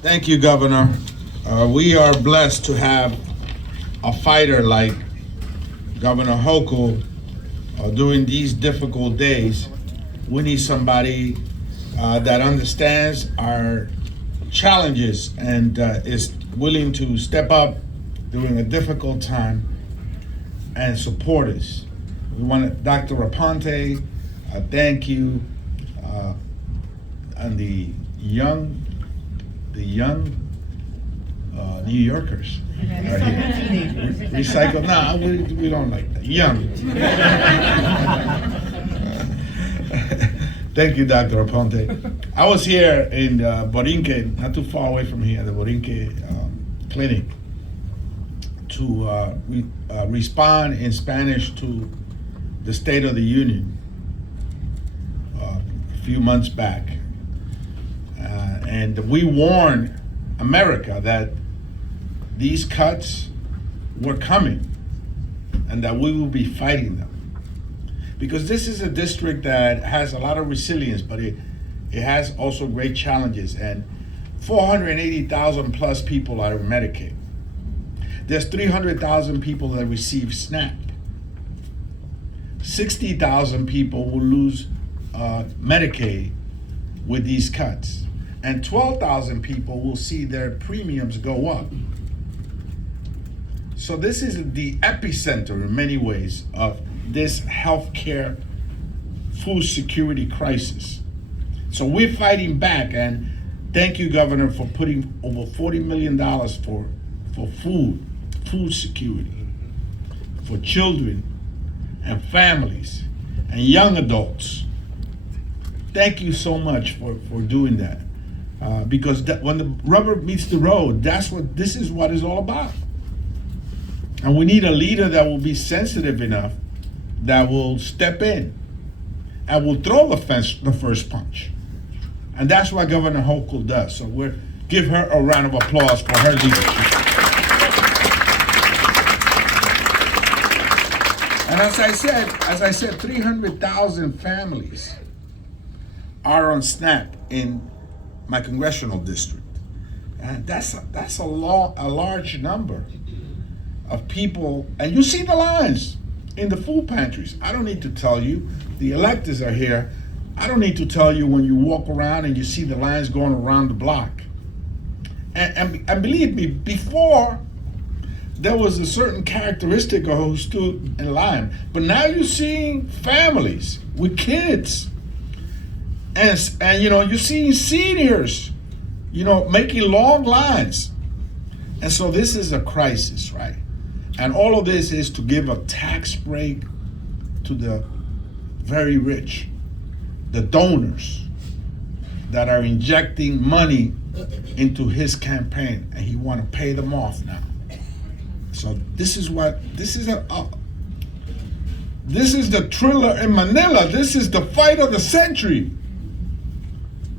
Thank you, Governor. We are blessed to have a fighter like Governor Hochul during these difficult days. We need somebody that understands our challenges and is willing to step up during a difficult time and support us. We want Dr. Raponte, thank you, and the young New Yorkers are here. Recycle? Nah, we don't like that. Young. Thank you, Dr. Aponte. I was here in Borinque, not too far away from here, the Borinque clinic, to respond in Spanish to the State of the Union a few months back. And we warned America that these cuts were coming and that we will be fighting them. Because this is a district that has a lot of resilience, but it has also great challenges. And 480,000 plus people are Medicaid. There's 300,000 people that receive SNAP. 60,000 people will lose Medicaid with these cuts. And 12,000 people will see their premiums go up. So this is the epicenter in many ways of this healthcare food security crisis. So we're fighting back, and thank you, Governor, for putting over $40 million for food security, for children and families and young adults. Thank you so much for doing that. Because when the rubber meets the road, this is what it's all about. And we need a leader that will be sensitive enough, that will step in and will throw the first punch. And that's what Governor Hochul does. So we'll give her a round of applause for her leadership. And as I said, 300,000 families are on SNAP in my congressional district. And that's a large number of people. And you see the lines in the food pantries. I don't need to tell you, the electeds are here. I don't need to tell you when you walk around and you see the lines going around the block. And believe me, before there was a certain characteristic of who stood in line, but now you're seeing families with kids. And you're seeing seniors, making long lines. And so this is a crisis, right? And all of this is to give a tax break to the very rich, the donors that are injecting money into his campaign, and he want to pay them off now. So this is the thriller in Manila. This is the fight of the century.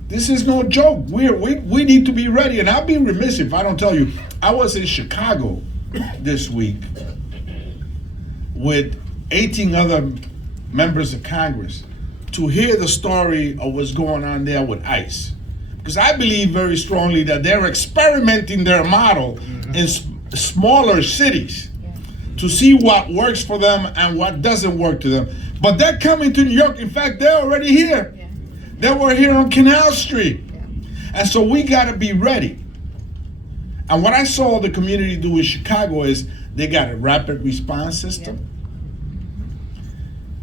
This is no joke. We need to be ready. And I'll be remiss if I don't tell you, I was in Chicago this week with 18 other members of Congress to hear the story of what's going on there with ICE. Because I believe very strongly that they're experimenting their model in smaller cities to see what works for them and what doesn't work to them. But they're coming to New York. In fact, they're already here. They were here on Canal Street. And so we got to be ready. And what I saw the community do in Chicago is they got a rapid response system.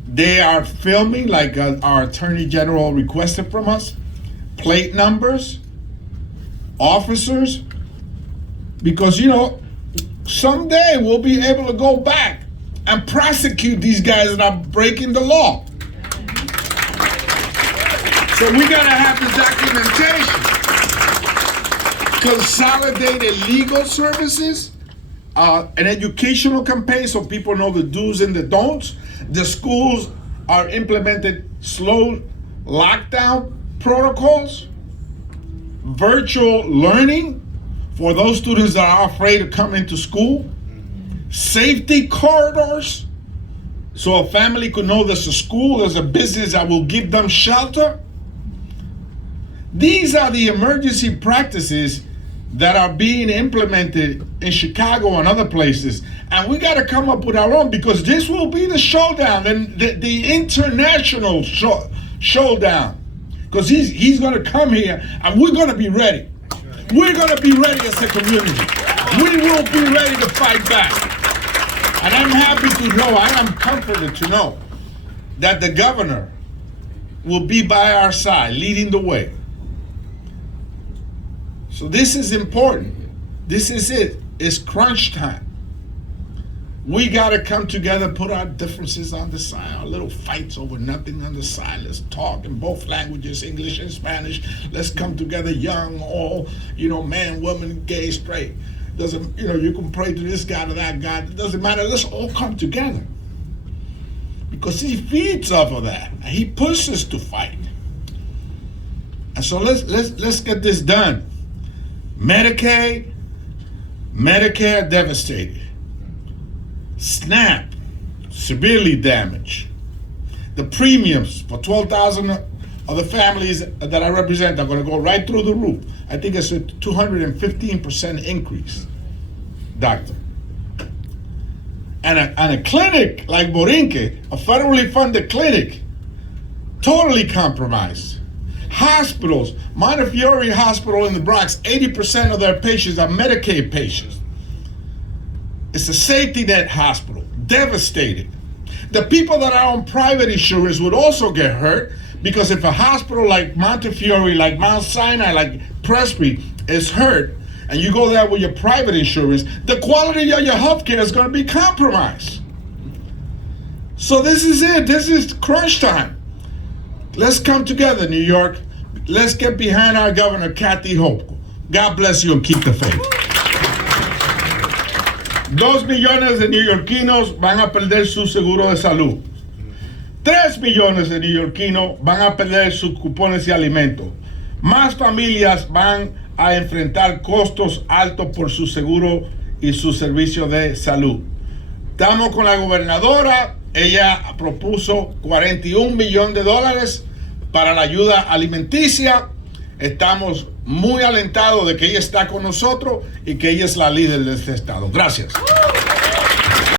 They are filming, like our Attorney General requested from us, plate numbers, officers, because, someday we'll be able to go back and prosecute these guys that are breaking the law. So we gotta have the documentation. Consolidated legal services, an educational campaign so people know the do's and the don'ts. The schools are implemented slow lockdown protocols, virtual learning for those students that are afraid to come into school, safety corridors, so a family could know there's a school, there's a business that will give them shelter. These are the emergency practices that are being implemented in Chicago and other places. And we got to come up with our own, because this will be the showdown, and the international showdown. Because he's going to come here, and we're going to be ready. We're going to be ready as a community. We will be ready to fight back. And I'm happy to know, I am comforted to know that the governor will be by our side, leading the way. So this is important. This is it. It's crunch time. We got to come together, put our differences on the side, our little fights over nothing on the side. Let's talk in both languages, English and Spanish. Let's come together, young, all, man, woman, gay, straight. Doesn't, you can pray to this God or that God. It doesn't matter. Let's all come together. Because he feeds off of that. And he pushes to fight. And so let's get this done. Medicare devastated. SNAP severely damaged. The premiums for 12,000 of the families that I represent are going to go right through the roof. I think it's a 215% increase, doctor. And a clinic like Borinque, a federally funded clinic, totally compromised. Hospitals, Montefiore Hospital in the Bronx, 80% of their patients are Medicaid patients. It's a safety net hospital, devastated. The people that are on private insurance would also get hurt, because if a hospital like Montefiore, like Mount Sinai, like Presby is hurt, and you go there with your private insurance, the quality of your health care is going to be compromised. So this is it. This is crunch time. Let's come together, New York. Let's get behind our governor, Kathy Hochul. God bless you and keep the faith. 2 millones de neoyorquinos van a perder su seguro de salud. 3 millones de neoyorquinos van a perder sus cupones de alimentos. Más familias van a enfrentar costos altos por su seguro y su servicio de salud. Estamos con la gobernadora. Ella propuso $41 millones para la ayuda alimenticia. Estamos muy alentados de que ella está con nosotros y que ella es la líder de este estado. Gracias.